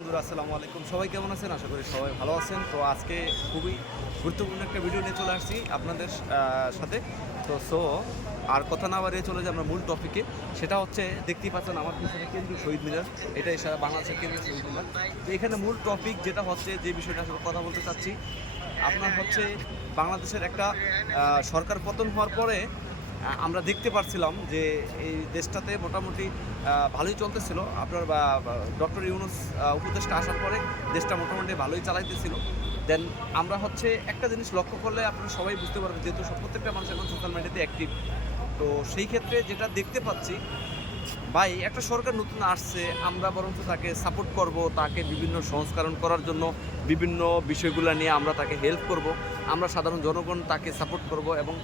আসসালামু আলাইকুম। সবাই কেমন আছেন? আশা করি সবাই ভালো আছেন। তো আজকে খুবই গুরুত্বপূর্ণ একটা ভিডিও নিয়ে চলে আসছি আপনাদের সাথে। তো সো আর কথা না বাড়িয়ে চলে যে আমরা মূল টপিকে সেটা হচ্ছে, দেখতেই পাচ্ছেন আমার পিছনে কেন্দ্রীয় শহীদ মিনার। এটাই সারা বাংলাদেশের কেন্দ্রীয় শহীদ মিনার। তো এখানে মূল টপিক যেটা হচ্ছে, যে বিষয়টা আসলে কথা বলতে চাচ্ছি, আপনার হচ্ছে বাংলাদেশের একটা সরকার পতন হওয়ার পরে আমরা দেখতে পারছিলাম যে এই দেশটাতে মোটামুটি ভালোই চলতেছিল। আপনার ডক্টর ইউনুস উপদেষ্টা আসার পরে দেশটা মোটামুটি ভালোই চালাইতেছিল। দেন আমরা হচ্ছে একটা জিনিস লক্ষ্য করলে আপনারা সবাই বুঝতে পারবেন, যেহেতু প্রত্যেকটা মানুষ এখন সোশ্যাল মিডিয়াতে অ্যাক্টিভ তো সেই ক্ষেত্রে যেটা দেখতে পাচ্ছি ভাই, একটা সরকার নতুন আসছে, আমরা বরঞ্চ তাকে সাপোর্ট করব, তাকে বিভিন্ন সংস্করণ করার জন্য বিভিন্ন বিষয়গুলো নিয়ে আমরা তাকে হেল্প করব। আমরা সাধারণ জনগণ তাকে সাপোর্ট করব এবং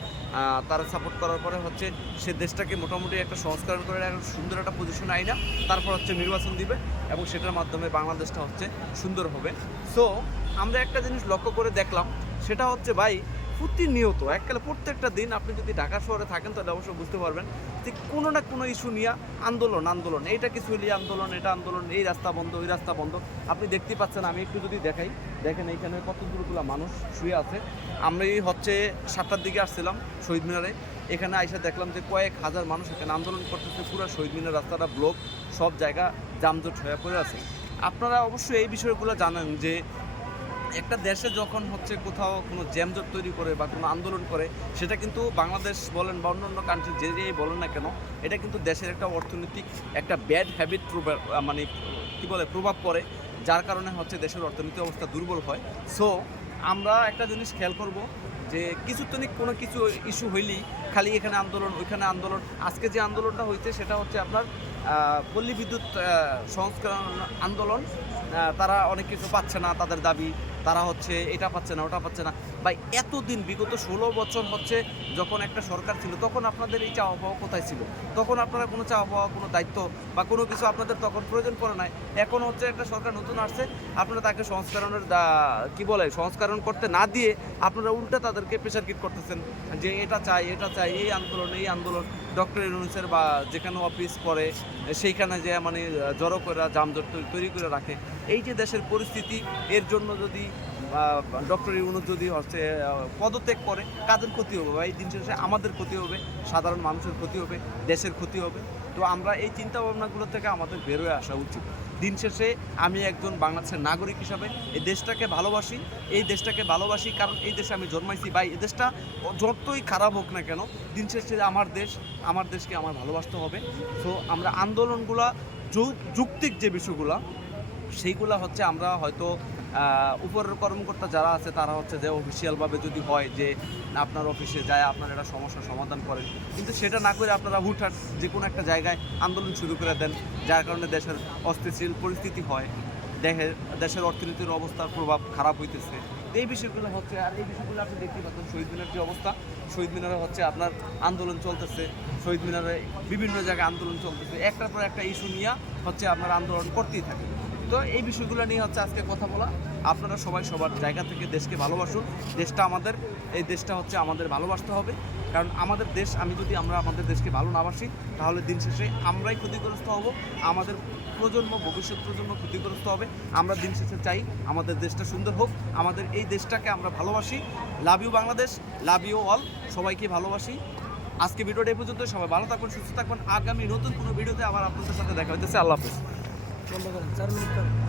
তারা সাপোর্ট করার পরে হচ্ছে সে দেশটাকে মোটামুটি একটা সংস্করণ করে একটা সুন্দর একটা পজিশন আইনা, তারপর হচ্ছে নির্বাচন দিবে এবং সেটার মাধ্যমে বাংলাদেশটা হচ্ছে সুন্দর হবে। সো আমরা একটা জিনিস লক্ষ্য করে দেখলাম, সেটা হচ্ছে ভাই প্রতিনিয়ত, এককালে প্রত্যেকটা দিন আপনি যদি ঢাকা শহরে থাকেন, তাহলে অবশ্যই বুঝতে পারবেন যে কোনো না কোনো ইস্যু নিয়ে আন্দোলন আন্দোলন। এইটা কিছু হলে আন্দোলন, এটা আন্দোলন, এই রাস্তা বন্ধ, ওই রাস্তা বন্ধ। আপনি দেখতেই পাচ্ছেন, আমি একটু যদি দেখাই, দেখেন এইখানে কত দূরগুলো মানুষ শুয়ে আছে। আমি হচ্ছে সাতটার দিকে আসছিলাম শহীদ মিনারে। এখানে আইসা দেখলাম যে কয়েক হাজার মানুষ এখানে আন্দোলন করতেছে, পুরো শহীদ মিনার রাস্তাটা ব্লক সব জায়গা জামজট হয়ে পড়ে আছে। আপনারা অবশ্যই এই বিষয়গুলো জানেন যে একটা দেশে যখন হচ্ছে কোথাও কোনো জ্যামজট তৈরি করে বা কোনো আন্দোলন করে, সেটা কিন্তু বাংলাদেশ বলেন বা অন্য অন্য কান্ট্রি যে বলেন না কেন, এটা কিন্তু দেশের একটা অর্থনৈতিক একটা ব্যাড হ্যাবিট মানে কী বলে, প্রভাব পড়ে, যার কারণে হচ্ছে দেশের অর্থনৈতিক অবস্থা দুর্বল হয়। সো আমরা একটা জিনিস খেয়াল করব যে কিছু তনিক কোনো কিছু ইস্যু হইলেই খালি এখানে আন্দোলন, ওইখানে আন্দোলন। আজকে যে আন্দোলনটা হয়েছে সেটা হচ্ছে আপনার পল্লী বিদ্যুৎ সংস্করণ আন্দোলন। তারা অনেক কিছু পাচ্ছে না তাদের দাবি। তারা হচ্ছে এটা পাচ্ছে না, ওটা পাচ্ছে না। ভাই, এতদিন বিগত ষোলো বছর হচ্ছে যখন একটা সরকার ছিল, তখন আপনাদের এই চাওয়া পাওয়া কোথায় ছিল? তখন আপনারা কোনো চাওয়া পাওয়া কোনো দায়িত্ব বা কোনো কিছু আপনাদের তখন প্রয়োজন পড়ে নাই। এখন হচ্ছে একটা সরকার নতুন আসছে, আপনারা তাকে সংস্করণের কি বলে, সংস্করণ করতে না দিয়ে আপনারা উল্টা তাদেরকে প্রেশার কিট করতেছেন যে এটা চাই এটা চাই, এই আন্দোলন এই আন্দোলন, ডক্টর ইউনুসের বা যেখানে অফিস করে সেইখানে যে মানে জড়ো করে জামজট তৈরি করে রাখে। এই যে দেশের পরিস্থিতি, এর জন্য যদি ডক্টর ইউনুস যদি হচ্ছে পদত্যাগ করে, কাদের ক্ষতি হবে? বা এই দিন শেষে আমাদের ক্ষতি হবে, সাধারণ মানুষের ক্ষতি হবে, দেশের ক্ষতি হবে। তো আমরা এই চিন্তা ভাবনাগুলো থেকে আমাদের বেরোয় আসা উচিত। দিন শেষে আমি একজন বাংলাদেশের নাগরিক হিসাবে এই দেশটাকে ভালোবাসি, এই দেশটাকে ভালোবাসি, কারণ এই দেশে আমি জন্মাইছি। ভাই, এই দেশটা যতই খারাপ হোক না কেন, দিন শেষে আমার দেশ, আমার দেশকে আমার ভালোবাসতে হবে। তো আমরা আন্দোলনগুলা যৌক্তিক যে বিষয়গুলা, সেইগুলা হচ্ছে আমরা হয়তো উপরের কর্মকর্তা যারা আছে, তারা হচ্ছে যে অফিসিয়ালভাবে যদি হয় যে আপনার অফিসে যায়, আপনার একটা সমস্যার সমাধান করেন। কিন্তু সেটা না করে আপনারা হুটহাট যে কোনো একটা জায়গায় আন্দোলন শুরু করে দেন, যার কারণে দেশের অস্থিতিশীল পরিস্থিতি হয়। দেশের দেশের অর্থনীতির অবস্থার প্রভাব খারাপ হইতেছে। এই বিষয়গুলো হচ্ছে, আর এই বিষয়গুলো আপনি দেখতে পাচ্ছেন শহীদ মিনার যে অবস্থা। শহীদ মিনারে হচ্ছে আপনার আন্দোলন চলতেছে। শহীদ মিনারে বিভিন্ন জায়গায় আন্দোলন চলতেছে। একটার পর একটা ইস্যু নিয়ে হচ্ছে আপনার আন্দোলন করতেই থাকে তো এই বিষয়গুলো নিয়ে হচ্ছে আজকে কথা বলা। আপনারা সবাই সবার জায়গা থেকে দেশকে ভালোবাসুন। দেশটা আমাদের, এই দেশটা হচ্ছে আমাদের ভালোবাসতে হবে। কারণ আমাদের দেশ, আমি যদি আমরা আমাদের দেশকে ভালো না বাসি, তাহলে দিন শেষে আমরাই ক্ষতিগ্রস্ত হব। আমাদের প্রজন্ম, ভবিষ্যৎ প্রজন্ম ক্ষতিগ্রস্ত হবে। আমরা দিন শেষে চাই আমাদের দেশটা সুন্দর হোক। আমাদের এই দেশটাকে আমরা ভালোবাসি। Love you Bangladesh love you all সবাইকে ভালোবাসি। আজকে ভিডিওটা এই পর্যন্ত সবাই ভালো থাকুন, সুস্থ থাকবেন আগামী নতুন কোনো ভিডিওতে আবার আপনাদের সাথে দেখা হইতেছে। আল্লাহ হাফেজ। বন্ধ করেন চার মিনিট করেন